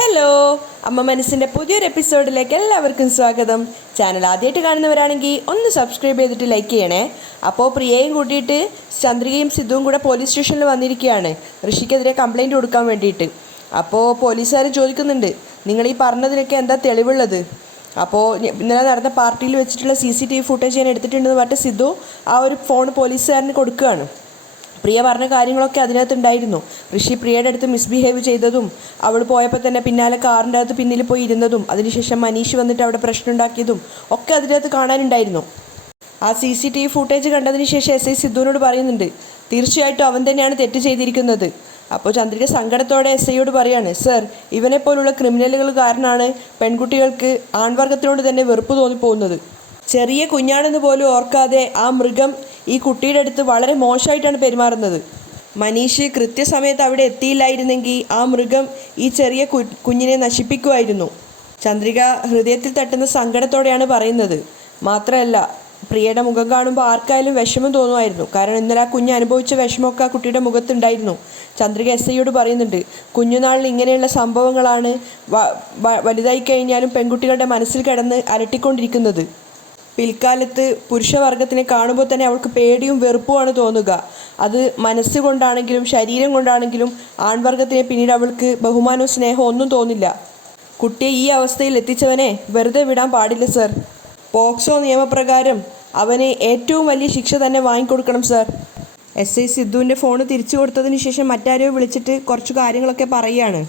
Hello, അമ്മ മനസ്സിൻ്റെ പുതിയൊരു എപ്പിസോഡിലേക്ക് എല്ലാവർക്കും സ്വാഗതം. ചാനൽ ആദ്യമായിട്ട് കാണുന്നവരാണെങ്കിൽ ഒന്ന് സബ്സ്ക്രൈബ് ചെയ്തിട്ട് ലൈക്ക് ചെയ്യണേ. അപ്പോൾ പ്രിയയും കൂട്ടിയിട്ട് ചന്ദ്രികയും സിദ്ധുവും കൂടെ പോലീസ് സ്റ്റേഷനിൽ വന്നിരിക്കുകയാണ് ഋഷിക്കെതിരെ കംപ്ലൈൻറ്റ് കൊടുക്കാൻ വേണ്ടിയിട്ട്. അപ്പോൾ പോലീസുകാർ ചോദിക്കുന്നുണ്ട്, നിങ്ങൾ ഈ പറഞ്ഞതിനൊക്കെ എന്താ തെളിവുള്ളത്? അപ്പോൾ ഇന്നലെ നടന്ന പാർട്ടിയിൽ വെച്ചിട്ടുള്ള CCTV ഫുട്ടേജ് ഞാൻ എടുത്തിട്ടുണ്ടെന്ന് പറഞ്ഞിട്ട് സിദ്ധു ആ ഒരു ഫോൺ പോലീസുകാരന് കൊടുക്കുകയാണ്. പ്രിയ പറഞ്ഞ കാര്യങ്ങളൊക്കെ അതിനകത്തുണ്ടായിരുന്നു. ഋഷി പ്രിയയുടെ അടുത്ത് മിസ്ബിഹേവ് ചെയ്തതും, അവൾ പോയപ്പോൾ തന്നെ പിന്നാലെ കാറിൻ്റെ അകത്ത് പിന്നിൽ പോയി ഇരുന്നതും, അതിനുശേഷം മനീഷ് വന്നിട്ട് അവിടെ പ്രശ്നം ഉണ്ടാക്കിയതും ഒക്കെ അതിനകത്ത് കാണാനുണ്ടായിരുന്നു. ആ CCTV ഫുട്ടേജ് കണ്ടതിന് ശേഷം SI സിദ്ധുവിനോട് പറയുന്നുണ്ട്, തീർച്ചയായിട്ടും അവൻ തന്നെയാണ് തെറ്റ് ചെയ്തിരിക്കുന്നത്. അപ്പോൾ ചന്ദ്രിക സങ്കടത്തോടെ SIയോട് പറയാണ്, സർ, ഇവനെപ്പോലുള്ള ക്രിമിനലുകൾ കാരണമാണ് പെൺകുട്ടികൾക്ക് ആൺവർഗത്തിനോട് തന്നെ വെറുപ്പ് തോന്നിപ്പോകുന്നത്. ചെറിയ കുഞ്ഞാണെന്ന് പോലും ഓർക്കാതെ ആ മൃഗം ഈ കുട്ടിയുടെ അടുത്ത് വളരെ മോശമായിട്ടാണ് പെരുമാറുന്നത്. മനീഷ് കൃത്യസമയത്ത് അവിടെ എത്തിയില്ലായിരുന്നെങ്കിൽ ആ മൃഗം ഈ ചെറിയ കുഞ്ഞിനെ നശിപ്പിക്കുമായിരുന്നു. ചന്ദ്രിക ഹൃദയത്തിൽ തട്ടുന്ന സങ്കടത്തോടെയാണ് പറയുന്നത്. മാത്രമല്ല, പ്രിയയുടെ മുഖം കാണുമ്പോൾ ആർക്കായാലും വിഷമം തോന്നുമായിരുന്നു. കാരണം ഇന്നലെ ആ കുഞ്ഞ് അനുഭവിച്ച വിഷമമൊക്കെ ആ കുട്ടിയുടെ മുഖത്തുണ്ടായിരുന്നു. ചന്ദ്രിക SIയോട് പറയുന്നുണ്ട്, കുഞ്ഞുനാളിൽ ഇങ്ങനെയുള്ള സംഭവങ്ങളാണ് വലുതായി കഴിഞ്ഞാലും പെൺകുട്ടികളുടെ മനസ്സിൽ കിടന്ന് അലട്ടിക്കൊണ്ടിരിക്കുന്നത്. പിൽക്കാലത്ത് പുരുഷവർഗത്തിനെ കാണുമ്പോൾ തന്നെ അവൾക്ക് പേടിയും വെറുപ്പുമാണ് തോന്നുക. അത് മനസ്സുകൊണ്ടാണെങ്കിലും ശരീരം കൊണ്ടാണെങ്കിലും ആൺവർഗത്തിനെ പിന്നീട് അവൾക്ക് ബഹുമാനവും സ്നേഹവും ഒന്നും തോന്നില്ല. കുട്ടിയെ ഈ അവസ്ഥയിൽ എത്തിച്ചവനെ വെറുതെ വിടാൻ പാടില്ല സർ. പോക്സോ നിയമപ്രകാരം അവന് ഏറ്റവും വലിയ ശിക്ഷ തന്നെ വാങ്ങിക്കൊടുക്കണം സർ. SI സിദ്ധുവിൻ്റെ ഫോണ് തിരിച്ചു കൊടുത്തതിന് ശേഷം മറ്റാരെയോ വിളിച്ചിട്ട് കുറച്ച് കാര്യങ്ങളൊക്കെ പറയുകയാണ്.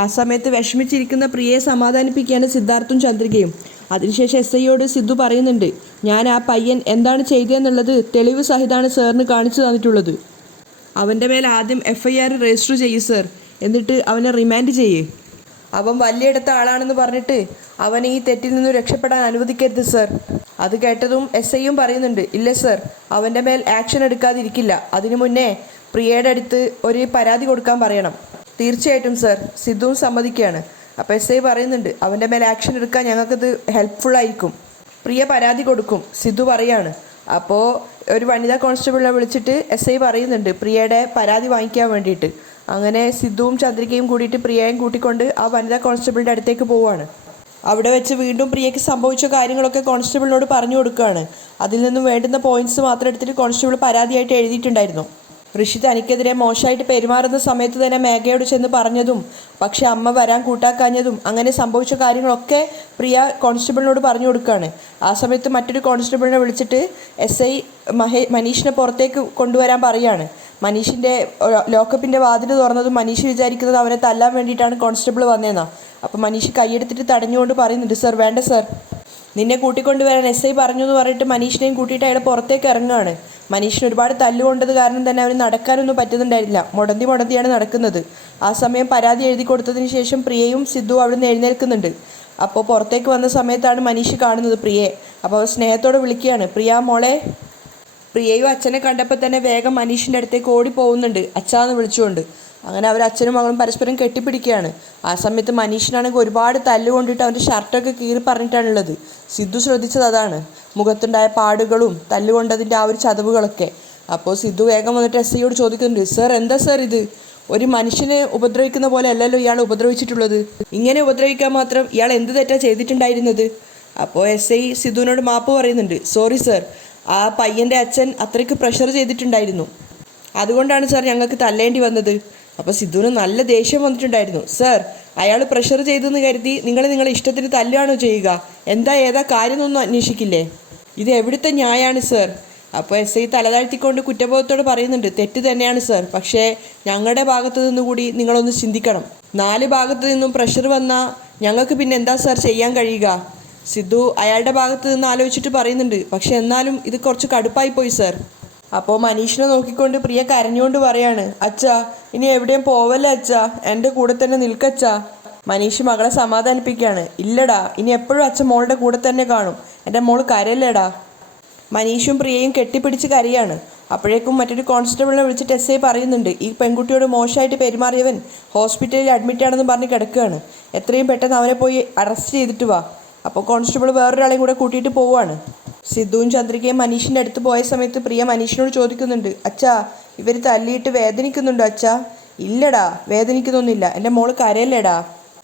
ആ സമയത്ത് വിഷമിച്ചിരിക്കുന്ന പ്രിയയെ സമാധാനിപ്പിക്കുകയാണ് സിദ്ധാർത്ഥും ചന്ദ്രികയും. അതിനുശേഷം SIയോട് സിദ്ധു പറയുന്നുണ്ട്, ഞാൻ ആ പയ്യൻ എന്താണ് ചെയ്തതെന്നുള്ളത് തെളിവ് സഹിതമാണ് സാറിന് കാണിച്ചു തന്നിട്ടുള്ളത്. അവൻ്റെ മേൽ ആദ്യം FIR രജിസ്റ്റർ ചെയ്യൂ സർ, എന്നിട്ട് അവനെ റിമാൻഡ് ചെയ്യേ. അവൻ വലിയെടുത്ത ആളാണെന്ന് പറഞ്ഞിട്ട് അവനെ ഈ തെറ്റിൽ നിന്നും രക്ഷപ്പെടാൻ അനുവദിക്കരുത് സർ. അത് കേട്ടതും SIയും പറയുന്നുണ്ട്, ഇല്ല സർ, അവൻ്റെ മേൽ ആക്ഷൻ എടുക്കാതിരിക്കില്ല. അതിനു മുന്നേ പ്രിയയുടെ അടുത്ത് ഒരു പരാതി കൊടുക്കാൻ പറയണം. തീർച്ചയായിട്ടും സർ, സിദ്ധുവും സമ്മതിക്കുകയാണ്. അപ്പോൾ SI പറയുന്നുണ്ട്, അവൻ്റെ മേൽ ആക്ഷൻ എടുക്കാൻ ഞങ്ങൾക്കത് ഹെൽപ്ഫുള്ളായിരിക്കും. പ്രിയ പരാതി കൊടുക്കും, സിദ്ധു പറയാണ്. അപ്പോൾ ഒരു വനിതാ കോൺസ്റ്റബിളിനെ വിളിച്ചിട്ട് SI പറയുന്നുണ്ട് പ്രിയയുടെ പരാതി വാങ്ങിക്കാൻ വേണ്ടിയിട്ട്. അങ്ങനെ സിദ്ധുവും ചന്ദ്രികയും കൂടിയിട്ട് പ്രിയയും കൂട്ടിക്കൊണ്ട് ആ വനിതാ കോൺസ്റ്റബിളിൻ്റെ അടുത്തേക്ക് പോവുകയാണ്. അവിടെ വെച്ച് വീണ്ടും പ്രിയയ്ക്ക് സംഭവിച്ച കാര്യങ്ങളൊക്കെ കോൺസ്റ്റബിളിനോട് പറഞ്ഞു കൊടുക്കുകയാണ്. അതിൽ നിന്നും വേണ്ടുന്ന പോയിന്റ്സ് മാത്രം എടുത്തിട്ട് കോൺസ്റ്റബിൾ പരാതിയായിട്ട് എഴുതിയിട്ടുണ്ടായിരുന്നു. ഋഷി തനിക്കെതിരെ മോശമായിട്ട് പെരുമാറുന്ന സമയത്ത് തന്നെ മേഘയോട് ചെന്ന് പറഞ്ഞതും, പക്ഷെ അമ്മ വരാൻ കൂട്ടാക്കാഞ്ഞതും, അങ്ങനെ സംഭവിച്ച കാര്യങ്ങളൊക്കെ പ്രിയ കോൺസ്റ്റബിളിനോട് പറഞ്ഞു കൊടുക്കുകയാണ്. ആ സമയത്ത് മറ്റൊരു കോൺസ്റ്റബിളിനെ വിളിച്ചിട്ട് SI മനീഷിനെ പുറത്തേക്ക് കൊണ്ടുവരാൻ പറയുകയാണ്. മനീഷിൻ്റെ ലോക്കപ്പിൻ്റെ വാതിൽ തുറന്നതും മനീഷ് വിചാരിക്കുന്നത് അവനെ തല്ലാൻ വേണ്ടിയിട്ടാണ് കോൺസ്റ്റബിൾ വന്നതെന്നാണ്. അപ്പോൾ മനീഷ് കൈയെടുത്തിട്ട് തടഞ്ഞുകൊണ്ട് പറയുന്നുണ്ട്, സർ, വേണ്ട സർ, നിന്നെ കൂട്ടിക്കൊണ്ടുവരാൻ SI പറഞ്ഞു എന്ന് പറഞ്ഞിട്ട് മനീഷിനെയും കൂട്ടിയിട്ട് അയാൾ പുറത്തേക്ക് ഇറങ്ങുകയാണ്. മനീഷിന് ഒരുപാട് തല്ലുകൊണ്ടത് കാരണം തന്നെ അവന് നടക്കാനൊന്നും പറ്റുന്നുണ്ടായിരുന്നില്ല. മുടന്തിയാണ് നടക്കുന്നത്. ആ സമയം പരാതി എഴുതി കൊടുത്തതിന് ശേഷം പ്രിയയും സിദ്ധുവും അവിടെ നിന്ന് എഴുന്നേൽക്കുന്നുണ്ട്. അപ്പോൾ പുറത്തേക്ക് വന്ന സമയത്താണ് മനീഷ് കാണുന്നത് പ്രിയയെ. അപ്പോൾ അവർ സ്നേഹത്തോടെ വിളിക്കുകയാണ്, പ്രിയ മോളെ. പ്രിയയും അച്ഛനെ കണ്ടപ്പോൾ തന്നെ വേഗം മനീഷിൻ്റെ അടുത്തേക്ക് ഓടി പോകുന്നുണ്ട്, അച്ഛാന്ന് വിളിച്ചുകൊണ്ട്. അങ്ങനെ അവർ അച്ഛനും മകളും പരസ്പരം കെട്ടിപ്പിടിക്കുകയാണ്. ആ സമയത്ത് മനീഷിനാണെങ്കിൽ ഒരുപാട് തല്ലുകൊണ്ടിട്ട് അവൻ്റെ ഷർട്ടൊക്കെ കീറി പറഞ്ഞിട്ടാണുള്ളത്. സിദ്ധു ശ്രദ്ധിച്ചത് അതാണ്, മുഖത്തുണ്ടായ പാടുകളും തല്ലുകൊണ്ടതിൻ്റെ ആ ഒരു ചതവുകളൊക്കെ. അപ്പോൾ സിദ്ധു വേഗം വന്നിട്ട് SIയോട് ചോദിക്കുന്നുണ്ട്, സർ, എന്താ സർ ഇത്? ഒരു മനുഷ്യനെ ഉപദ്രവിക്കുന്ന പോലെ അല്ലല്ലോ ഇയാൾ ഉപദ്രവിച്ചിട്ടുള്ളത്. ഇങ്ങനെ ഉപദ്രവിക്കാൻ മാത്രം ഇയാൾ എന്ത് തെറ്റാണ് ചെയ്തിട്ടുണ്ടായിരുന്നത്? അപ്പോൾ SI സിദ്ധുവിനോട് മാപ്പ് പറയുന്നുണ്ട്, സോറി സർ, ആ പയ്യൻ്റെ അച്ഛൻ അത്രയ്ക്ക് പ്രഷർ ചെയ്തിട്ടുണ്ടായിരുന്നു, അതുകൊണ്ടാണ് സാർ ഞങ്ങൾക്ക് തല്ലേണ്ടി വന്നത്. അപ്പോൾ സിദ്ധുവിന് നല്ല ദേഷ്യം വന്നിട്ടുണ്ടായിരുന്നു. സർ, അയാൾ പ്രഷർ ചെയ്തെന്ന് കരുതി നിങ്ങളെ ഇഷ്ടത്തിന് തല്ലുകയാണോ ചെയ്യുക? ഏതാ കാര്യമൊന്നും അന്വേഷിക്കില്ലേ? ഇത് എവിടുത്തെ ന്യായമാണ് സർ? അപ്പോൾ SI തലതാഴ്ത്തിക്കൊണ്ട് കുറ്റബോധത്തോട് പറയുന്നുണ്ട്, തെറ്റ് തന്നെയാണ് സർ, പക്ഷേ ഞങ്ങളുടെ ഭാഗത്തു നിന്നുകൂടി നിങ്ങളൊന്ന് ചിന്തിക്കണം. 4 ഭാഗത്തു നിന്നും പ്രഷർ വന്നാൽ ഞങ്ങൾക്ക് പിന്നെ എന്താ സർ ചെയ്യാൻ കഴിയുക? സിദ്ധു അയാളുടെ ഭാഗത്ത് നിന്ന് ആലോചിച്ചിട്ട് പറയുന്നുണ്ട്, പക്ഷെ എന്നാലും ഇത് കുറച്ച് കടുപ്പായി പോയി സർ. അപ്പോൾ മനീഷിനെ നോക്കിക്കൊണ്ട് പ്രിയ കരഞ്ഞുകൊണ്ട് പറയാണ്, അച്ഛാ, ഇനി എവിടെയും പോവല്ലേ അച്ഛാ, എൻ്റെ കൂടെ തന്നെ നിൽക്കച്ചാ. മനീഷ് മകളെ സമാധാനിപ്പിക്കുകയാണ്, ഇല്ലടാ, ഇനി എപ്പോഴും അച്ഛൻ മോളുടെ കൂടെ തന്നെ കാണും, എൻ്റെ മോൾ കരയല്ലേടാ. മനീഷും പ്രിയയും കെട്ടിപ്പിടിച്ച് കരയാണ്. അപ്പോഴേക്കും മറ്റൊരു കോൺസ്റ്റബിളിനെ വിളിച്ചിട്ട് SI പറയുന്നുണ്ട്, ഈ പെൺകുട്ടിയോട് മോശമായിട്ട് പെരുമാറിയവൻ ഹോസ്പിറ്റലിൽ അഡ്മിറ്റാണെന്ന് പറഞ്ഞ് കിടക്കുകയാണ്, എത്രയും പെട്ടെന്ന് അവനെ പോയി അറസ്റ്റ് ചെയ്തിട്ട് വാ. അപ്പോൾ കോൺസ്റ്റബിൾ വേറൊരാളെയും കൂടെ കൂട്ടിയിട്ട് പോവുകയാണ്. സിദ്ധുവും ചന്ദ്രികയും മനീഷിൻ്റെ അടുത്ത് പോയ സമയത്ത് പ്രിയ മനീഷിനോട് ചോദിക്കുന്നുണ്ട്, അച്ഛാ, ഇവർ തല്ലിയിട്ട് വേദനിക്കുന്നുണ്ടോ അച്ഛാ? ഇല്ലടാ, വേദനിക്കുന്നൊന്നുമില്ല, എൻ്റെ മോള് കരയല്ലേടാ.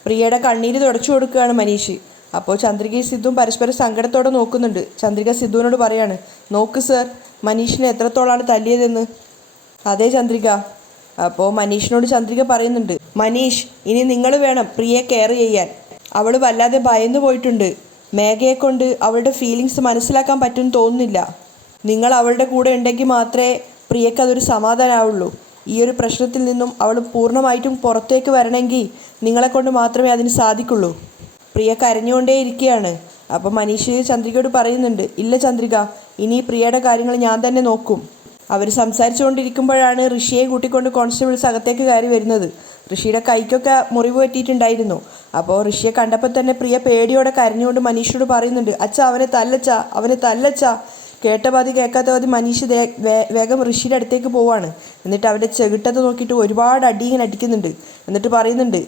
പ്രിയയുടെ കണ്ണീര് തുടച്ചു കൊടുക്കുകയാണ് മനീഷ്. അപ്പോൾ ചന്ദ്രികയും സിദ്ധുവും പരസ്പരം സങ്കടത്തോടെ നോക്കുന്നുണ്ട്. ചന്ദ്രിക സിദ്ധുവിനോട് പറയാണ്, നോക്ക് സർ, മനീഷിനെ എത്രത്തോളാണ് തല്ലിയതെന്ന്. അതെ ചന്ദ്രിക. അപ്പോൾ മനീഷിനോട് ചന്ദ്രിക പറയുന്നുണ്ട്, മനീഷ്, ഇനി നിങ്ങൾ വേണം പ്രിയയെ കെയർ ചെയ്യാൻ. അവൾ വല്ലാതെ ഭയന്നു പോയിട്ടുണ്ട്. മേഘയെ കൊണ്ട് അവളുടെ ഫീലിങ്സ് മനസ്സിലാക്കാൻ പറ്റുമെന്ന് തോന്നുന്നില്ല. നിങ്ങൾ അവളുടെ കൂടെ ഉണ്ടെങ്കിൽ മാത്രമേ പ്രിയയ്ക്ക് അതൊരു സമാധാനമാവുള്ളൂ. ഈ ഒരു പ്രശ്നത്തിൽ നിന്നും അവൾ പൂർണ്ണമായിട്ടും പുറത്തേക്ക് വരണമെങ്കിൽ നിങ്ങളെക്കൊണ്ട് മാത്രമേ അതിന് സാധിക്കുള്ളൂ. പ്രിയ കരഞ്ഞുകൊണ്ടേ ഇരിക്കുകയാണ്. അപ്പോൾ മനീഷ് ചന്ദ്രികയോട് പറയുന്നുണ്ട്, ഇല്ല ചന്ദ്രിക, ഇനി പ്രിയയുടെ കാര്യങ്ങൾ ഞാൻ തന്നെ നോക്കും. അവർ സംസാരിച്ചുകൊണ്ടിരിക്കുമ്പോഴാണ് ഋഷിയെ കൂട്ടിക്കൊണ്ട് കോൺസ്റ്റബിൾസ് അകത്തേക്ക് കയറി വരുന്നത്. ഋഷിയുടെ കൈക്കൊക്കെ മുറിവ് പറ്റിയിട്ടുണ്ടായിരുന്നു. അപ്പോൾ ഋഷിയെ കണ്ടപ്പോൾ തന്നെ പ്രിയ പേടിയോടെ കരഞ്ഞുകൊണ്ട് മനീഷിനോട് പറയുന്നുണ്ട്, അച്ഛ അവനെ തല്ലച്ച, അവനെ തല്ലച്ച. കേട്ട പാതി കേൾക്കാത്ത പാതി മനീഷ് വേഗം ഋഷിയുടെ അടുത്തേക്ക് പോവാണ്. എന്നിട്ട് അവൻ്റെ ചെകിട്ടത്ത് നോക്കിയിട്ട് ഒരുപാട് അടി ഇങ്ങനെ അടിക്കുന്നുണ്ട്. എന്നിട്ട് പറയുന്നുണ്ട്,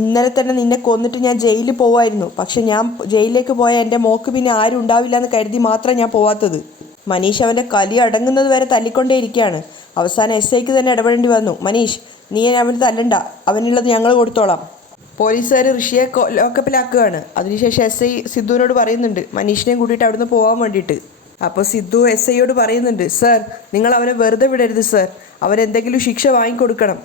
ഇന്നലെ തന്നെ നിന്നെ കൊന്നിട്ട് ഞാൻ ജയിലിൽ പോവായിരുന്നു. പക്ഷെ ഞാൻ ജയിലിലേക്ക് പോയാൽ എൻ്റെ മോക്ക് പിന്നെ ആരും ഉണ്ടാവില്ല എന്ന് കരുതി മാത്രം ഞാൻ പോവാത്തത്. മനീഷ് അവൻ്റെ കലി അടങ്ങുന്നത് വരെ തല്ലിക്കൊണ്ടേ ഇരിക്കുകയാണ്. അവസാനം SIക്ക് തന്നെ ഇടപെടേണ്ടി വന്നു. മനീഷ്, നീ അവന് തല്ലണ്ട, അവനുള്ളത് ഞങ്ങൾ കൊടുത്തോളാം. പോലീസുകാർ ഋഷിയെ ലോക്കപ്പിലാക്കുകയാണ്. അതിനുശേഷം SI സിദ്ധുവിനോട് പറയുന്നുണ്ട് മനീഷിനെയും കൂട്ടിയിട്ട് അവിടുന്ന് പോകാൻ വേണ്ടിയിട്ട്. അപ്പോൾ സിദ്ധു SIയോട് പറയുന്നുണ്ട്, സർ, നിങ്ങൾ അവനെ വെറുതെ വിടരുത് സർ, അവനെന്തെങ്കിലും ശിക്ഷ വാങ്ങിക്കൊടുക്കണം.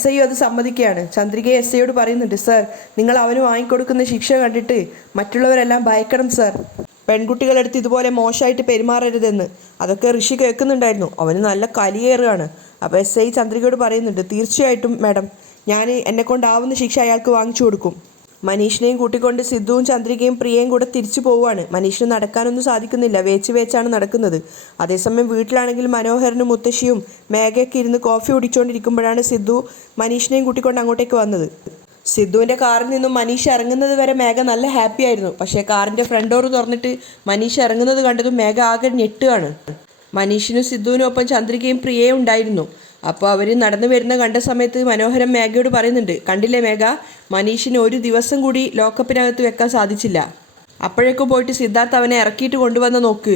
SIയും അത് സമ്മതിക്കുകയാണ്. ചന്ദ്രികയെ SIയോട് പറയുന്നുണ്ട്, സർ, നിങ്ങൾ അവന് വാങ്ങിക്കൊടുക്കുന്ന ശിക്ഷ കണ്ടിട്ട് മറ്റുള്ളവരെല്ലാം ഭയക്കണം സർ. പെൺകുട്ടികളെടുത്ത് ഇതുപോലെ മോശമായിട്ട് പെരുമാറരുതെന്ന്. അതൊക്കെ ഋഷി കേൾക്കുന്നുണ്ടായിരുന്നു. അവന് നല്ല കലിയേറുകയാണ്. അപ്പോൾ SI ചന്ദ്രികയോട് പറയുന്നുണ്ട്, തീർച്ചയായിട്ടും മാഡം, ഞാൻ എന്നെക്കൊണ്ടാവുന്ന ശിക്ഷ അയാൾക്ക് വാങ്ങിച്ചു കൊടുക്കും. മനീഷിനെയും കൂട്ടിക്കൊണ്ട് സിദ്ധുവും ചന്ദ്രികയും പ്രിയയും കൂടെ തിരിച്ചു പോവുകയാണ്. മനീഷിന് നടക്കാനൊന്നും സാധിക്കുന്നില്ല, വേച്ചാണ് നടക്കുന്നത്. അതേസമയം വീട്ടിലാണെങ്കിൽ മനോഹരനും മുത്തശ്ശിയും മേഘയൊക്കെ ഇരുന്ന് കോഫി കുടിച്ചുകൊണ്ടിരിക്കുമ്പോഴാണ് സിദ്ധു മനീഷിനെയും കൂട്ടിക്കൊണ്ട് അങ്ങോട്ടേക്ക് വന്നത്. സിദ്ധുവിൻ്റെ കാറിൽ നിന്നും മനീഷ് ഇറങ്ങുന്നത് വരെ മേഘ നല്ല ഹാപ്പി ആയിരുന്നു. പക്ഷേ കാറിൻ്റെ ഫ്രണ്ട് ഡോർ തുറന്നിട്ട് മനീഷ് ഇറങ്ങുന്നത് കണ്ടതും മേഘ ആകെ ഞെട്ടുകയാണ്. മനീഷിനും സിദ്ധുവിനും ഒപ്പം ചന്ദ്രികയും പ്രിയയും ഉണ്ടായിരുന്നു. അപ്പോൾ അവർ നടന്നു വരുന്ന കണ്ട സമയത്ത് മനോഹരൻ മേഘയോട് പറയുന്നുണ്ട്, കണ്ടില്ലേ മേഘ, മനീഷിന് ഒരു ദിവസം കൂടി ലോക്കപ്പിനകത്ത് വെക്കാൻ സാധിച്ചില്ല. അപ്പോഴേക്കും പോയിട്ട് സിദ്ധാർത്ഥ് അവനെ ഇറക്കിയിട്ട് കൊണ്ടുവന്ന് നോക്ക്.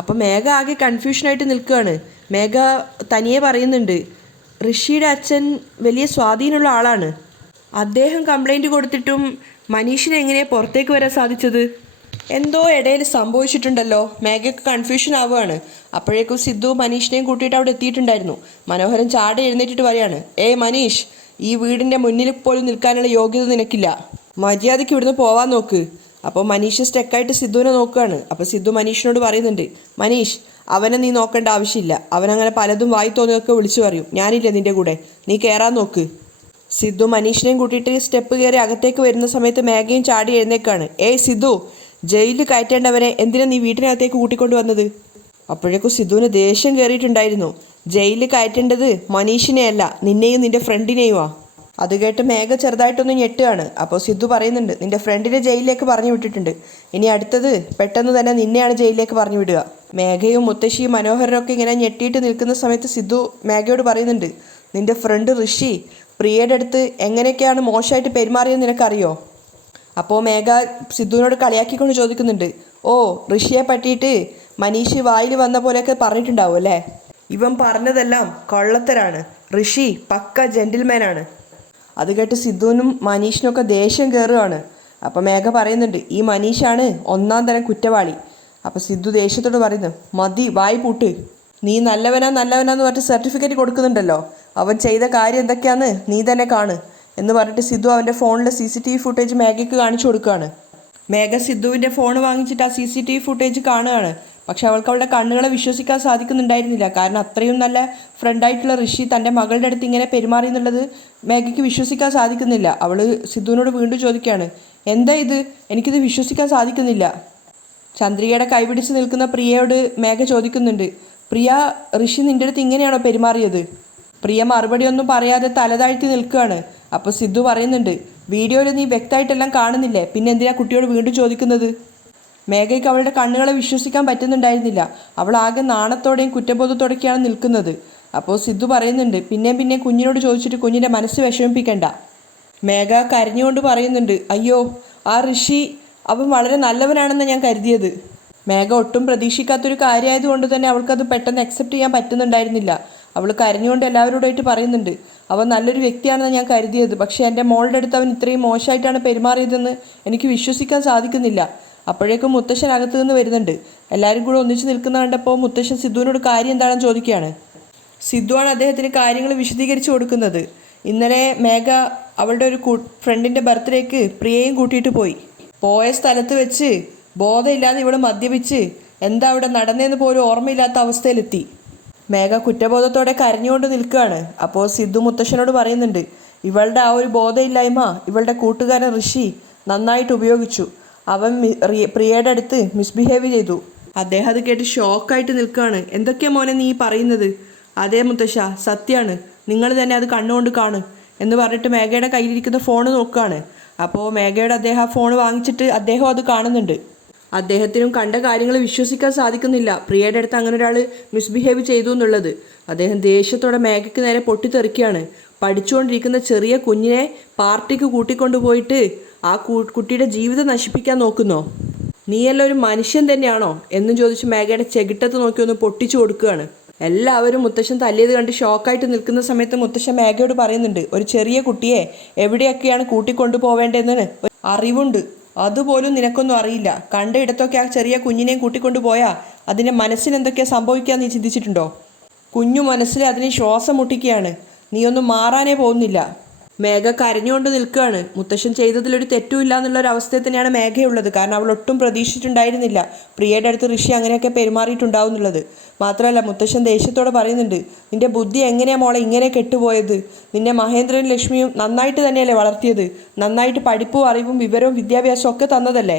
അപ്പോൾ മേഘ ആകെ കൺഫ്യൂഷനായിട്ട് നിൽക്കുകയാണ്. മേഘ തനിയെ പറയുന്നുണ്ട്, ഋഷിയുടെ അച്ഛൻ വലിയ സ്വാധീനമുള്ള ആളാണ്. അദ്ദേഹം കംപ്ലൈൻറ്റ് കൊടുത്തിട്ടും മനീഷിനെ എങ്ങനെ പുറത്തേക്ക് വരാൻ സാധിച്ചത്? എന്തോ ഇടയിൽ സംഭവിച്ചിട്ടുണ്ടല്ലോ. മേഘയ്ക്ക് കൺഫ്യൂഷൻ ആവുകയാണ്. അപ്പോഴേക്കും സിദ്ധു മനീഷിനെയും കൂട്ടിയിട്ട് അവിടെ എത്തിയിട്ടുണ്ടായിരുന്നു. മനോഹരൻ ചാടി എഴുന്നേറ്റിട്ട് പറയാണ്, മനീഷ്, ഈ വീടിൻ്റെ മുന്നിൽ പോലും നിൽക്കാനുള്ള യോഗ്യത നിനക്കില്ല. മര്യാദയ്ക്ക് ഇവിടുന്ന് പോവാൻ നോക്ക്. അപ്പോൾ മനീഷ് സ്റ്റെക്കായിട്ട് സിദ്ധുവിനെ നോക്കുകയാണ്. അപ്പോൾ സിദ്ധു മനീഷിനോട് പറയുന്നുണ്ട്, മനീഷ്, അവനെ നീ നോക്കേണ്ട ആവശ്യമില്ല. അവനങ്ങനെ പലതും വായി തോന്നിയൊക്കെ വിളിച്ചു പറയും. ഞാനില്ല നിൻ്റെ കൂടെ, നീ കയറാൻ നോക്ക്. സിദ്ധു മനീഷിനെയും കൂട്ടിയിട്ട് സ്റ്റെപ്പ് കയറി അകത്തേക്ക് വരുന്ന സമയത്ത് മേഘയും ചാടി എഴുന്നേക്കാണ്. സിദ്ധു, ജയിലിൽ കയറ്റേണ്ടവരെ എന്തിനാ നീ വീട്ടിനകത്തേക്ക് കൂട്ടിക്കൊണ്ട് വന്നത്? അപ്പോഴേക്കും സിദ്ധുവിന് ദേഷ്യം കയറിയിട്ടുണ്ടായിരുന്നു. ജയിലിൽ കയറ്റേണ്ടത് മനീഷിനെയല്ല, നിന്നെയും നിൻ്റെ ഫ്രണ്ടിനെയുമാ. അത് കേട്ട് മേഘ ചെറുതായിട്ടൊന്ന് ഞെട്ടുകയാണ്. അപ്പോൾ സിദ്ധു പറയുന്നുണ്ട്, നിൻ്റെ ഫ്രണ്ടിനെ ജയിലിലേക്ക് പറഞ്ഞു വിട്ടിട്ടുണ്ട്, ഇനി അടുത്തത് പെട്ടെന്ന് തന്നെ നിന്നെയാണ് ജയിലിലേക്ക് പറഞ്ഞു വിടുക. മേഘയും മുത്തശ്ശിയും മനോഹരനൊക്കെ ഇങ്ങനെ ഞെട്ടിയിട്ട് നിൽക്കുന്ന സമയത്ത് സിദ്ധു മേഘയോട് പറയുന്നുണ്ട്, നിൻ്റെ ഫ്രണ്ട് ഋഷി പ്രിയയുടെ അടുത്ത് എങ്ങനെയൊക്കെയാണ് മോശമായിട്ട് പെരുമാറിയെന്ന് നിനക്കറിയോ? അപ്പോൾ മേഘ സിദ്ധുവിനോട് കളിയാക്കിക്കൊണ്ട് ചോദിക്കുന്നുണ്ട്, ഋഷിയെ പറ്റിയിട്ട് മനീഷ് വായിൽ വന്ന പോലെയൊക്കെ പറഞ്ഞിട്ടുണ്ടാവും അല്ലേ? ഇവൻ പറഞ്ഞതെല്ലാം കള്ളത്തരാണ്. ഋഷി പക്ക ജെന്റിൽമാനാണ്. അത് കേട്ട് സിദ്ധുവിനും മനീഷിനൊക്കെ ദേഷ്യം കയറുകയാണ്. അപ്പോൾ മേഘ പറയുന്നുണ്ട്, ഈ മനീഷാണ് ഒന്നാം തരം കുറ്റവാളി. അപ്പോൾ സിദ്ധു ദേഷ്യത്തോട് പറയുന്നു, മതി, വായി പൂട്ട്. നീ നല്ലവനാന്ന് പറഞ്ഞിട്ട് സർട്ടിഫിക്കറ്റ് കൊടുക്കുന്നുണ്ടല്ലോ, അവൻ ചെയ്ത കാര്യം എന്തൊക്കെയാന്ന് നീ തന്നെ കാണ് എന്ന് പറഞ്ഞിട്ട് സിദ്ധു അവൻ്റെ ഫോണിൽ CCTV ഫുട്ടേജ് മേഘയ്ക്ക് കാണിച്ചു കൊടുക്കുകയാണ്. മേഘ സിദ്ധുവിൻ്റെ ഫോൺ വാങ്ങിച്ചിട്ട് ആ CCTV ഫുട്ടേജ് കാണുകയാണ്. പക്ഷെ അവൾക്ക് അവളുടെ കണ്ണുകളെ വിശ്വസിക്കാൻ സാധിക്കുന്നുണ്ടായിരുന്നില്ല. കാരണം അത്രയും നല്ല ഫ്രണ്ടായിട്ടുള്ള ഋഷി തൻ്റെ മകളുടെ അടുത്ത് ഇങ്ങനെ പെരുമാറി എന്നുള്ളത് മേഘയ്ക്ക് വിശ്വസിക്കാൻ സാധിക്കുന്നില്ല. അവൾ സിദ്ധുവിനോട് വീണ്ടും ചോദിക്കുകയാണ്, എന്താ ഇത്, എനിക്കിത് വിശ്വസിക്കാൻ സാധിക്കുന്നില്ല. ചന്ദ്രികയുടെ കൈപിടിച്ച് നിൽക്കുന്ന പ്രിയയോട് മേഘ ചോദിക്കുന്നുണ്ട്, പ്രിയ, ഋഷി നിൻ്റെ അടുത്ത് ഇങ്ങനെയാണോ പെരുമാറിയത്? പ്രിയ മറുപടിയൊന്നും പറയാതെ തലതാഴ്ത്തി നിൽക്കുകയാണ്. അപ്പോൾ സിദ്ധു പറയുന്നുണ്ട്, വീഡിയോയിൽ നീ വ്യക്തമായിട്ടെല്ലാം കാണുന്നില്ലേ, പിന്നെ എന്തിനാ കുട്ടിയോട് വീണ്ടും ചോദിക്കുന്നത്? മേഘയ്ക്ക് അവളുടെ കണ്ണുകളെ വിശ്വസിക്കാൻ പറ്റുന്നുണ്ടായിരുന്നില്ല. അവൾ ആകെ നാണത്തോടെയും കുറ്റബോധത്തോടെയൊക്കെയാണ് നിൽക്കുന്നത്. അപ്പോൾ സിദ്ധു പറയുന്നുണ്ട്, പിന്നെ കുഞ്ഞിനോട് ചോദിച്ചിട്ട് കുഞ്ഞിൻ്റെ മനസ്സ് വിഷമിപ്പിക്കണ്ട. മേഘ കരഞ്ഞുകൊണ്ട് പറയുന്നുണ്ട്, അയ്യോ, ആ ഋഷി അവൻ വളരെ നല്ലവനാണെന്ന് ഞാൻ കരുതിയത്. മേഘ ഒട്ടും പ്രതീക്ഷിക്കാത്തൊരു കാര്യമായതുകൊണ്ട് തന്നെ അവൾക്കത് പെട്ടെന്ന് അക്സെപ്റ്റ് ചെയ്യാൻ പറ്റുന്നുണ്ടായിരുന്നില്ല. അവൾ കരഞ്ഞുകൊണ്ട് എല്ലാവരോടായിട്ട് പറയുന്നുണ്ട്, അവൻ നല്ലൊരു വ്യക്തിയാണെന്ന് ഞാൻ കരുതിയത്. പക്ഷേ എൻ്റെ മോളുടെ അടുത്ത് അവൻ ഇത്രയും മോശമായിട്ടാണ് പെരുമാറിയതെന്ന് എനിക്ക് വിശ്വസിക്കാൻ സാധിക്കുന്നില്ല. അപ്പോഴേക്കും മുത്തശ്ശൻ അകത്തു നിന്ന് വരുന്നുണ്ട്. എല്ലാവരും കൂടെ ഒന്നിച്ച് നിൽക്കുന്ന കണ്ടപ്പോൾ മുത്തശ്ശൻ സിദ്ധുവിനോട് കാര്യം എന്താണെന്ന് ചോദിക്കുകയാണ്. സിദ്ധുവാണ് അദ്ദേഹത്തിന് കാര്യങ്ങൾ വിശദീകരിച്ചു കൊടുക്കുന്നത്. ഇന്നലെ മേഘ അവളുടെ ഒരു ഫ്രണ്ടിൻ്റെ ബർത്ത്ഡേക്ക് പ്രിയയും കൂട്ടിയിട്ട് പോയ സ്ഥലത്ത് വെച്ച് ബോധമില്ലാതെ ഇവിടെ മദ്യപിച്ച് എന്താ അവിടെ നടന്നതെന്ന് പോലും ഓർമ്മയില്ലാത്ത അവസ്ഥയിലെത്തി. മേഘ കുറ്റബോധത്തോടെ കരഞ്ഞുകൊണ്ട് നിൽക്കുകയാണ്. അപ്പോൾ സിദ്ധു മുത്തശ്ശനോട് പറയുന്നുണ്ട്, ഇവളുടെ ആ ഒരു ബോധമില്ലായ്മ ഇവളുടെ കൂട്ടുകാരൻ ഋഷി നന്നായിട്ട് ഉപയോഗിച്ചു. അവൻ പ്രിയയുടെ അടുത്ത് മിസ്ബിഹേവ് ചെയ്തു. അദ്ദേഹം അത് കേട്ട് ഷോക്കായിട്ട് നിൽക്കുകയാണ്. എന്തൊക്കെയാ മോനെ നീ പറയുന്നത്? അതേ മുത്തശ്ശ, സത്യമാണ്, നിങ്ങൾ തന്നെ അത് കണ്ണുകൊണ്ട് കാണും എന്ന് പറഞ്ഞിട്ട് മേഘയുടെ കയ്യിലിരിക്കുന്ന ഫോൺ നോക്കുകയാണ്. അപ്പോൾ മേഘയുടെ അദ്ദേഹം ആ ഫോൺ വാങ്ങിച്ചിട്ട് അദ്ദേഹം അത് കാണുന്നുണ്ട്. അദ്ദേഹത്തിനും കണ്ട കാര്യങ്ങൾ വിശ്വസിക്കാൻ സാധിക്കുന്നില്ല. പ്രിയയുടെ അടുത്ത് അങ്ങനെ ഒരാൾ മിസ്ബിഹേവ് ചെയ്തു എന്നുള്ളത്. അദ്ദേഹം ദേഷ്യത്തോടെ മേഘയ്ക്ക് നേരെ പൊട്ടിത്തെറിക്കുകയാണ്. പഠിച്ചുകൊണ്ടിരിക്കുന്ന ചെറിയ കുഞ്ഞിനെ പാർട്ടിക്ക് കൂട്ടിക്കൊണ്ടുപോയിട്ട് ആ കുട്ടിയുടെ ജീവിതം നശിപ്പിക്കാൻ നോക്കുന്നോ? നീയെല്ലാം ഒരു മനുഷ്യൻ തന്നെയാണോ എന്നും ചോദിച്ച് മേഘയുടെ ചെകിട്ടത്ത് നോക്കി ഒന്ന് പൊട്ടിച്ചു കൊടുക്കുകയാണ്. എല്ലാവരും മുത്തശ്ശൻ തല്ലിയത് കണ്ട് ഷോക്കായിട്ട് നിൽക്കുന്ന സമയത്ത് മുത്തശ്ശൻ മേഘയോട് പറയുന്നുണ്ട്, ഒരു ചെറിയ കുട്ടിയെ എവിടെയൊക്കെയാണ് കൂട്ടിക്കൊണ്ടുപോവേണ്ടതെന്ന് അറിവുണ്ട്, അതുപോലും നിനക്കൊന്നും അറിയില്ല. കണ്ട ഇടത്തൊക്കെ ആ ചെറിയ കുഞ്ഞിനെയും കൂട്ടിക്കൊണ്ടുപോയാൽ അതിൻ്റെ മനസ്സിന് എന്തൊക്കെയാണ് സംഭവിക്കുക നീ ചിന്തിച്ചിട്ടുണ്ടോ? കുഞ്ഞു മനസ്സിൽ അതിനെ ശ്വാസം മുട്ടിക്കുകയാണ്. നീ ഒന്നും മാറാനേ പോകുന്നില്ല. മേഘ കരഞ്ഞുകൊണ്ട് നിൽക്കുകയാണ്. മുത്തശ്ശൻ ചെയ്തതിലൊരു തെറ്റുമില്ല എന്നുള്ളൊരവസ്ഥയിൽ തന്നെയാണ് മേഘയുള്ളത്. കാരണം അവൾ ഒട്ടും പ്രതീക്ഷിച്ചിട്ടുണ്ടായിരുന്നില്ല പ്രിയയുടെ അടുത്ത് ഋഷി അങ്ങനെയൊക്കെ പെരുമാറിയിട്ടുണ്ടാവും എന്നുള്ളത്. മാത്രമല്ല മുത്തശ്ശൻ ദേഷ്യത്തോടെ പറയുന്നുണ്ട്, നിന്റെ ബുദ്ധി എങ്ങനെയാണ് മോളെ ഇങ്ങനെ കെട്ടുപോയത്? നിന്നെ മഹേന്ദ്രൻ ലക്ഷ്മിയും നന്നായിട്ട് തന്നെയല്ലേ വളർത്തിയത്? നന്നായിട്ട് പഠിപ്പും അറിവും വിവരവും വിദ്യാഭ്യാസവും ഒക്കെ തന്നതല്ലേ?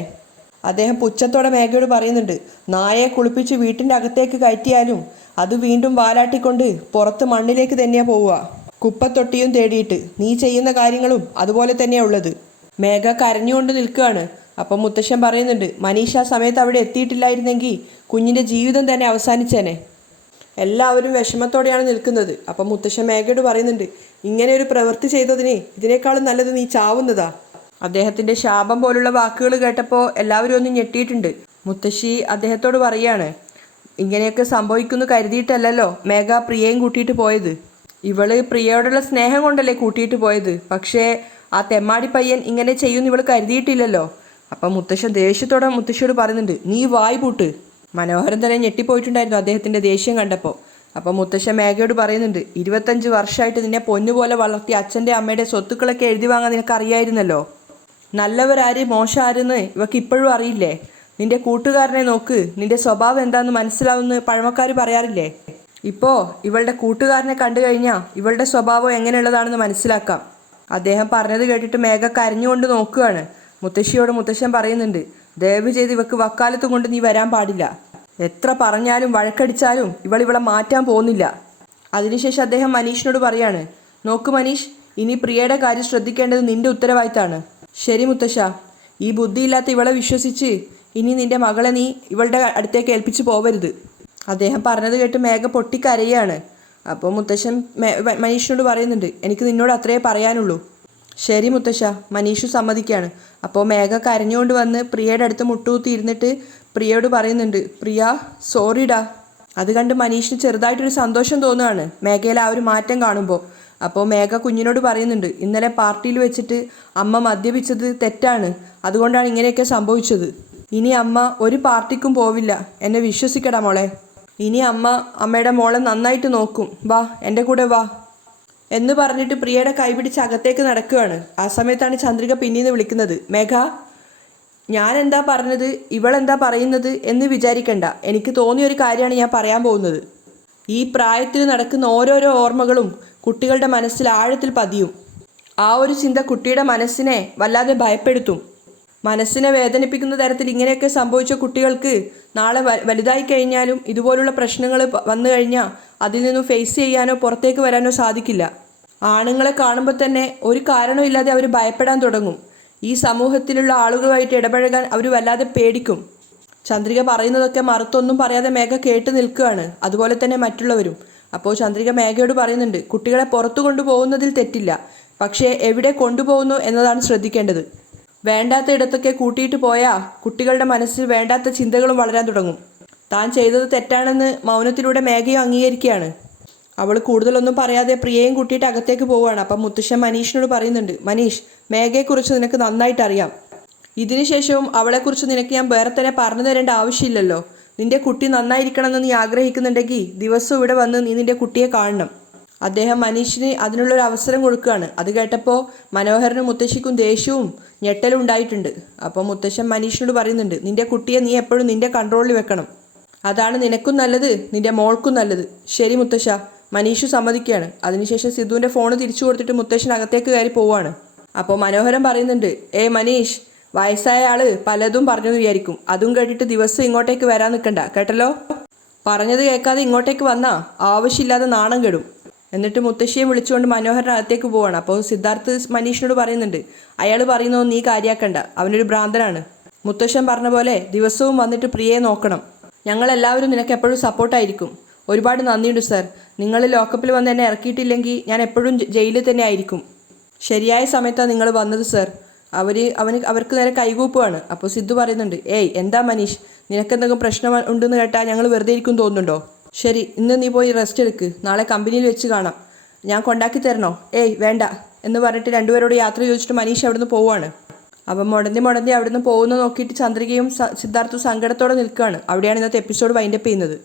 അദ്ദേഹം പുച്ഛത്തോടെ മേഘയോട് പറയുന്നുണ്ട്, നായയെ കുളിപ്പിച്ച് വീട്ടിൻ്റെ അകത്തേക്ക് കയറ്റിയാലും അത് വീണ്ടും വാലാട്ടിക്കൊണ്ട് പുറത്ത് മണ്ണിലേക്ക് തന്നെയാണ് പോവുക. കുപ്പത്തൊട്ടിയും തേടിയിട്ട് നീ ചെയ്യുന്ന കാര്യങ്ങളും അതുപോലെ തന്നെയാണ് ഉള്ളത്. മേഘ കരഞ്ഞുകൊണ്ട് നിൽക്കുകയാണ്. അപ്പം മുത്തശ്ശൻ പറയുന്നുണ്ട്, മനീഷ ആ സമയത്ത് അവിടെ എത്തിയിട്ടില്ലായിരുന്നെങ്കിൽ കുഞ്ഞിൻ്റെ ജീവിതം തന്നെ അവസാനിച്ചേനെ. എല്ലാവരും വിഷമത്തോടെയാണ് നിൽക്കുന്നത്. അപ്പം മുത്തശ്ശൻ മേഘയോട് പറയുന്നുണ്ട്, ഇങ്ങനെ ഒരു പ്രവൃത്തി ചെയ്തതിന് ഇതിനേക്കാളും നല്ലത് നീ ചാവുന്നതാ. അദ്ദേഹത്തിൻ്റെ ശാപം പോലുള്ള വാക്കുകൾ കേട്ടപ്പോൾ എല്ലാവരും ഒന്ന് ഞെട്ടിയിട്ടുണ്ട്. മുത്തശ്ശി അദ്ദേഹത്തോട് പറയാണ്, ഇങ്ങനെയൊക്കെ സംഭവിക്കുന്നു കരുതിയിട്ടല്ലല്ലോ മേഘ പ്രിയയും കൂട്ടിയിട്ട് പോയത്. ഇവള് പ്രിയയോടുള്ള സ്നേഹം കൊണ്ടല്ലേ കൂട്ടിയിട്ട് പോയത്. പക്ഷേ ആ തെമ്മാടി പയ്യൻ ഇങ്ങനെ ചെയ്യുമെന്ന് ഇവൾ കരുതിയിട്ടില്ലല്ലോ. അപ്പം മുത്തശ്ശൻ ദേഷ്യത്തോടെ മുത്തശ്ശിയോട് പറയുന്നുണ്ട്, നീ വായ് പൂട്ട്. മനോഹരൻ തന്നെ ഞെട്ടിപ്പോയിട്ടുണ്ടായിരുന്നു അദ്ദേഹത്തിൻ്റെ ദേഷ്യം കണ്ടപ്പോൾ. അപ്പം മുത്തശ്ശൻ മേഘയോട് പറയുന്നുണ്ട്, 25 വർഷമായിട്ട് നിന്നെ പൊന്നുപോലെ വളർത്തി അച്ഛൻ്റെ അമ്മയുടെ സ്വത്തുക്കളൊക്കെ എഴുതി വാങ്ങാൻ നിനക്ക് അറിയായിരുന്നല്ലോ. നല്ലവരാര് മോശം ആരെന്ന് ഇവക്ക് ഇപ്പോഴും അറിയില്ലേ? നിന്റെ കൂട്ടുകാരനെ നോക്ക്, നിന്റെ സ്വഭാവം എന്താണെന്ന് മനസ്സിലാവുമെന്ന് പഴമക്കാർ പറയാറില്ലേ? ഇപ്പോൾ ഇവളുടെ കൂട്ടുകാരനെ കണ്ടു കഴിഞ്ഞാൽ ഇവളുടെ സ്വഭാവം എങ്ങനെയുള്ളതാണെന്ന് മനസ്സിലാക്കാം. അദ്ദേഹം പറഞ്ഞത് കേട്ടിട്ട് മേഘ കരഞ്ഞുകൊണ്ട് നോക്കുകയാണ്. മുത്തശ്ശിയോട് മുത്തശ്ശൻ പറയുന്നുണ്ട്, ദയവ് ചെയ്ത് ഇവക്ക് വക്കാലത്ത് കൊണ്ട് നീ വരാൻ പാടില്ല. എത്ര പറഞ്ഞാലും വഴക്കടിച്ചാലും ഇവളെ മാറ്റാൻ പോകുന്നില്ല. അതിനുശേഷം അദ്ദേഹം മനീഷിനോട് പറയാണ്, നോക്ക് മനീഷ്, ഇനി പ്രിയയുടെ കാര്യം ശ്രദ്ധിക്കേണ്ടത് നിന്റെ ഉത്തരവാദിത്തമാണ്. ശരി മുത്തശ്ശ, ഈ ബുദ്ധിയില്ലാത്ത ഇവളെ വിശ്വസിച്ച് ഇനി നിന്റെ മകളെ നീ ഇവളുടെ അടുത്തേക്ക് ഏൽപ്പിച്ചു പോവരുത്. അദ്ദേഹം പറഞ്ഞത് കേട്ട് മേഘ പൊട്ടിക്കരയാണ്. അപ്പോൾ മുത്തശ്ശൻ മനീഷിനോട് പറയുന്നുണ്ട്, എനിക്ക് നിന്നോട് അത്രയേ പറയാനുള്ളൂ. ശരി മുത്തശ്ശ, മനീഷു സമ്മതിക്കുകയാണ്. അപ്പോൾ മേഘ കരഞ്ഞുകൊണ്ട് വന്ന് പ്രിയയുടെ അടുത്ത് മുട്ടുകുത്തി ഇരുന്നിട്ട് പ്രിയയോട് പറയുന്നുണ്ട്, പ്രിയ സോറിടാ. അത് കണ്ട് മനീഷിന് ചെറുതായിട്ടൊരു സന്തോഷം തോന്നുകയാണ് മേഘയിൽ ആ ഒരു മാറ്റം കാണുമ്പോൾ. അപ്പോൾ മേഘ കുഞ്ഞിനോട് പറയുന്നുണ്ട്, ഇന്നലെ പാർട്ടിയിൽ വെച്ചിട്ട് അമ്മ മദ്യപിച്ചത് തെറ്റാണ്, അതുകൊണ്ടാണ് ഇങ്ങനെയൊക്കെ സംഭവിച്ചത്. ഇനി അമ്മ ഒരു പാർട്ടിക്കും പോവില്ല, എന്നെ വിശ്വസിക്കടാ മോളെ. ഇനി അമ്മയുടെ മോളെ നന്നായിട്ട് നോക്കും, വാ എൻ്റെ കൂടെ വാ എന്ന് പറഞ്ഞിട്ട് പ്രിയയുടെ കൈപിടിച്ച് അകത്തേക്ക് നടക്കുകയാണ്. ആ സമയത്താണ് ചന്ദ്രിക പിന്നീന്ന് വിളിക്കുന്നത്, മേഘ, ഞാൻ എന്താ പറഞ്ഞത് ഇവളെന്താ പറയുന്നത് എന്ന് വിചാരിക്കണ്ട. എനിക്ക് തോന്നിയൊരു കാര്യമാണ് ഞാൻ പറയാൻ പോകുന്നത്. ഈ പ്രായത്തിൽ നടക്കുന്ന ഓരോരോ ഓർമ്മകളും കുട്ടികളുടെ മനസ്സിൽ ആഴത്തിൽ പതിയും. ആ ഒരു ചിന്ത കുട്ടിയുടെ മനസ്സിനെ വല്ലാതെ ഭയപ്പെടുത്തും. മനസ്സിനെ വേദനിപ്പിക്കുന്ന തരത്തിൽ ഇങ്ങനെയൊക്കെ സംഭവിച്ച കുട്ടികൾക്ക് നാളെ വലുതായി കഴിഞ്ഞാലും ഇതുപോലുള്ള പ്രശ്നങ്ങൾ വന്നു കഴിഞ്ഞാൽ അതിൽ നിന്നും ഫേസ് ചെയ്യാനോ പുറത്തേക്ക് വരാനോ സാധിക്കില്ല. ആണുങ്ങളെ കാണുമ്പോൾ തന്നെ ഒരു കാരണമില്ലാതെ അവർ ഭയപ്പെടാൻ തുടങ്ങും. ഈ സമൂഹത്തിലുള്ള ആളുകളുമായിട്ട് ഇടപഴകാൻ അവർ വല്ലാതെ പേടിക്കും. ചന്ദ്രിക പറയുന്നതൊക്കെ മറുത്തൊന്നും പറയാതെ മേഘ കേട്ട് നിൽക്കുകയാണ്. അതുപോലെ തന്നെ മറ്റുള്ളവരും. അപ്പോൾ ചന്ദ്രിക മേഘയോട് പറയുന്നുണ്ട്, കുട്ടികളെ പുറത്തു കൊണ്ടുപോകുന്നതിൽ തെറ്റില്ല, പക്ഷേ എവിടെ കൊണ്ടുപോകുന്നു എന്നതാണ് ശ്രദ്ധിക്കേണ്ടത്. വേണ്ടാത്ത ഇടത്തൊക്കെ കൂട്ടിയിട്ട് പോയാൽ കുട്ടികളുടെ മനസ്സിൽ വേണ്ടാത്ത ചിന്തകളും വളരാൻ തുടങ്ങും. താൻ ചെയ്തത് തെറ്റാണെന്ന് മൗനത്തിലൂടെ മേഘയും അംഗീകരിക്കുകയാണ്. അവൾ കൂടുതലൊന്നും പറയാതെ പ്രിയയും കൂട്ടിയിട്ട് അകത്തേക്ക് പോവുകയാണ്. അപ്പം മുത്തശ്ശൻ മനീഷിനോട് പറയുന്നുണ്ട്, മനീഷ്, മേഘയെക്കുറിച്ച് നിനക്ക് നന്നായിട്ട് അറിയാം. ഇതിനുശേഷവും അവളെക്കുറിച്ച് നിനക്ക് ഞാൻ വേറെ തന്നെ പറഞ്ഞു തരേണ്ട ആവശ്യമില്ലല്ലോ. നിന്റെ കുട്ടി നന്നായിരിക്കണമെന്ന് നീ ആഗ്രഹിക്കുന്നുണ്ടെങ്കിൽ ദിവസവും ഇവിടെ വന്ന് നീ നിന്റെ കുട്ടിയെ കാണണം. അദ്ദേഹം മനീഷിന് അതിനുള്ളൊരു അവസരം കൊടുക്കുകയാണ്. അത് കേട്ടപ്പോൾ മനോഹരനും മുത്തശ്ശിക്കും ദേഷ്യവും ഞെട്ടലും ഉണ്ടായിട്ടുണ്ട്. അപ്പോൾ മുത്തശ്ശൻ മനീഷിനോട് പറയുന്നുണ്ട്, നിന്റെ കുട്ടിയെ നീ എപ്പോഴും നിന്റെ കൺട്രോളിൽ വെക്കണം. അതാണ് നിനക്കും നല്ലത്, നിന്റെ മോൾക്കും നല്ലത്. ശരി മുത്തശ്ശ, മനീഷു സമ്മതിക്കുകയാണ്. അതിനുശേഷം സിദ്ധുവിൻ്റെ ഫോൺ തിരിച്ചു കൊടുത്തിട്ട് മുത്തശ്ശൻ അകത്തേക്ക് കയറി പോവാണ്. അപ്പോൾ മനോഹരൻ പറയുന്നുണ്ട്, മനീഷ്, വയസ്സായ ആള് പലതും പറഞ്ഞു വിചാരിക്കും. അതും കേട്ടിട്ട് ദിവസം ഇങ്ങോട്ടേക്ക് വരാൻ നിൽക്കണ്ട, കേട്ടല്ലോ. പറഞ്ഞത് കേൾക്കാതെ ഇങ്ങോട്ടേക്ക് വന്നാ ആവശ്യമില്ലാതെ നാണം കെടും. എന്നിട്ട് മുത്തശ്ശിയെ വിളിച്ചുകൊണ്ട് മനോഹരൻ അകത്തേക്ക് പോവാണ്. അപ്പോൾ സിദ്ധാർത്ഥ് മനീഷിനോട് പറയുന്നുണ്ട്, അയാൾ പറയുന്നത് നീ കാര്യാക്കണ്ട, അവനൊരു ഭ്രാന്തനാണ്. മുത്തശ്ശൻ പറഞ്ഞ പോലെ ദിവസവും വന്നിട്ട് പ്രിയയെ നോക്കണം. ഞങ്ങളെല്ലാവരും നിനക്ക് എപ്പോഴും സപ്പോർട്ടായിരിക്കും. ഒരുപാട് നന്ദിയുണ്ട് സർ. നിങ്ങൾ ലോക്കപ്പിൽ വന്ന് എന്നെ ഇറക്കിയിട്ടില്ലെങ്കിൽ ഞാൻ എപ്പോഴും ജയിലിൽ തന്നെ ആയിരിക്കും. ശരിയായ സമയത്താണ് നിങ്ങൾ വന്നത് സർ. അവർക്ക് നേരെ കൈകൂപ്പുവാണ്. അപ്പോൾ സിദ്ധു പറയുന്നുണ്ട്, എന്താ മനീഷ്, നിനക്കെന്തെങ്കിലും പ്രശ്നം ഉണ്ടെന്ന് കേട്ടാൽ ഞങ്ങൾ വെറുതെ ഇരിക്കും തോന്നുന്നുണ്ടോ? ശരി, ഇന്ന് നീ പോയി റെസ്റ്റ് എടുക്ക്, നാളെ കമ്പനിയിൽ വെച്ച് കാണാം. ഞാൻ കൊണ്ടാക്കി തരണോ? വേണ്ട എന്ന് പറഞ്ഞിട്ട് രണ്ടുപേരോട് യാത്ര ചോദിച്ചിട്ട് മനീഷ് അവിടുന്ന് പോവുകയാണ്. അപ്പം മുടന്തി അവിടുന്ന് പോകുന്ന നോക്കിയിട്ട് ചന്ദ്രികയും സിദ്ധാർത്ഥും സങ്കടത്തോടെ നിൽക്കുകയാണ്. അവിടെയാണ് ഇന്നത്തെ എപ്പിസോഡ് വൈൻഡപ്പ് ചെയ്യുന്നത്.